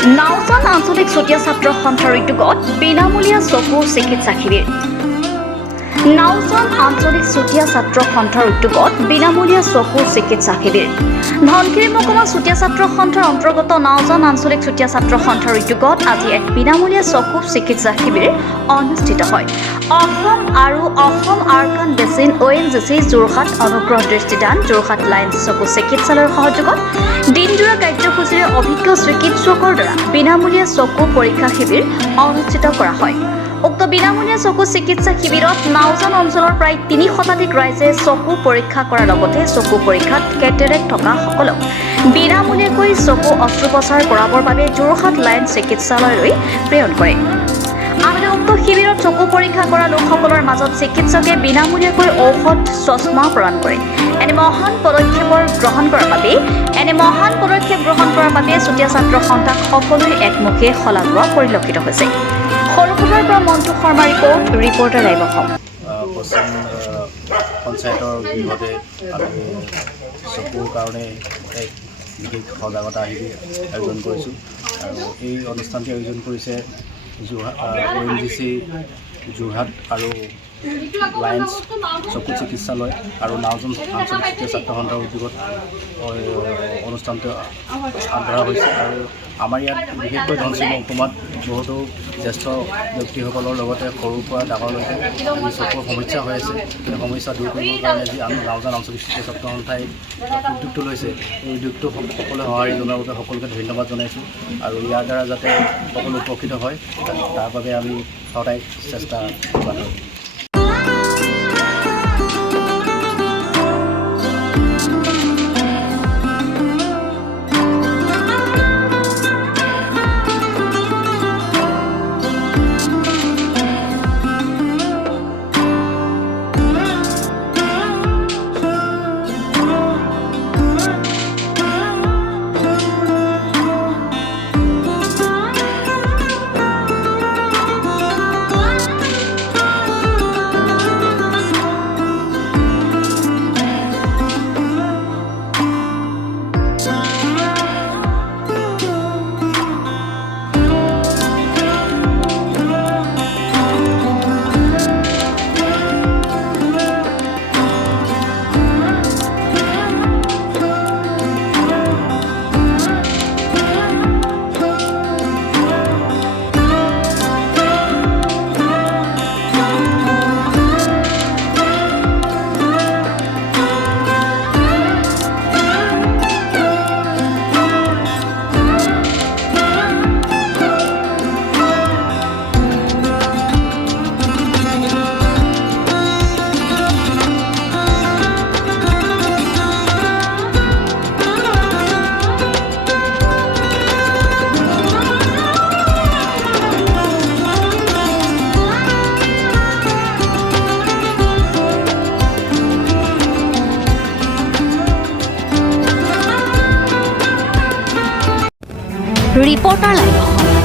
নাওজান আঞ্চলিক চুতীয়া ছাত্ৰ সন্থাৰ উদ্যোগত বিনামূলীয়া চকু চিকিৎসা শিবিৰ। নাওজান আঞ্চলিক চুতীয়া ছাত্ৰ সন্থাৰ উদ্যোগত বিনামূলীয়া চকু চিকিৎসা শিবিৰ। ধনশিৰি মহকুমা চুতীয়া ছাত্ৰ সন্থাৰ অন্তৰ্গত নাওজান আঞ্চলিক চুতীয়া ছাত্ৰ সন্থাৰ উদ্যোগত আজি এক বিনামূলীয়া চকু চিকিৎসা শিবিৰ অনুষ্ঠিত হয়। অসম আৰু অসম আৰ্কান বেচিন ONGC যোৰহাট অনুগ্ৰহ দৃষ্টিদান যোৰহাট লায়ন্স চকু চিকিৎসালয়ৰ সহযোগত দিনজোৰা কাৰ্যসূচীৰে অভিজ্ঞ চিকিৎসকৰ দ্বাৰা বিনামূলীয়া চকু পৰীক্ষা শিবিৰ অনুষ্ঠিত কৰা হয়। উক্ত বিনামূলীয়া চকু চিকিৎসা শিবিৰত নাওজান অঞ্চলৰ প্ৰায় ৩ শতাধিক ৰাইজে চকু পৰীক্ষা কৰাৰ লগতে চকু পৰীক্ষাত কেটেৰেক্ট থকা সকলক বিনামূলীয়াকৈ চকু অস্ত্ৰোপচাৰ কৰাবৰ বাবে যোৰহাট লায়ন্স চিকিৎসালয়লৈ প্ৰেৰণ কৰে। আনহাতে উক্ত শিবিৰত চকু পৰীক্ষা কৰা লোকসকলৰ মাজত চিকিৎসকে বিনামূলীয়াকৈ ঔষধ চশমা প্ৰদান কৰে। এনে মহান পদক্ষেপ গ্ৰহণ কৰাৰ বাবে চুতীয়া ছাত্ৰ সন্থাক সকলোৱে একমুখে শলাগোৱা পৰিলক্ষিত হৈছে। সৰুসুৰাৰ পৰা মন্টু শৰ্মা ৰিপৰ্টাৰ লাইভ অসম। পশ্চিম পঞ্চায়তৰ গৃহতে আমি চকুৰ কাৰণে এক বিশেষ সজাগতা শিবিৰ আয়োজন কৰিছোঁ আৰু এই অনুষ্ঠানটি আয়োজন কৰিছে ONGC যোৰহাট আৰু লায়ন্স চকু চিকিৎসালয় আৰু নাওজান আঞ্চলিক চুতীয়া ছাত্ৰ সন্থাৰ উদ্যোগত অনুষ্ঠানটো আগবঢ়া হৈছে। আৰু আমাৰ ইয়াত বিশেষকৈ ধনশিৰি মহকুমাত বহুতো জ্যেষ্ঠ ব্যক্তিসকলৰ লগতে সৰুৰ পৰা ডাঙৰলৈকে যি চকুৰ সমস্যা হৈ আছে সেই সমস্যা দূৰ কৰিবৰ কাৰণে যি নাওজান আঞ্চলিক চুতীয়া ছাত্ৰ সন্থাই উদ্যোগটো লৈছে এই উদ্যোগটো সকলোৱে সঁহাৰি জনোৱাৰ বাবে সকলোকে ধন্যবাদ জনাইছোঁ আৰু ইয়াৰ দ্বাৰা যাতে সকলো উপকৃত হয় তাৰ বাবে আমি সদায় চেষ্টা কৰোঁ। Reporter live Assam.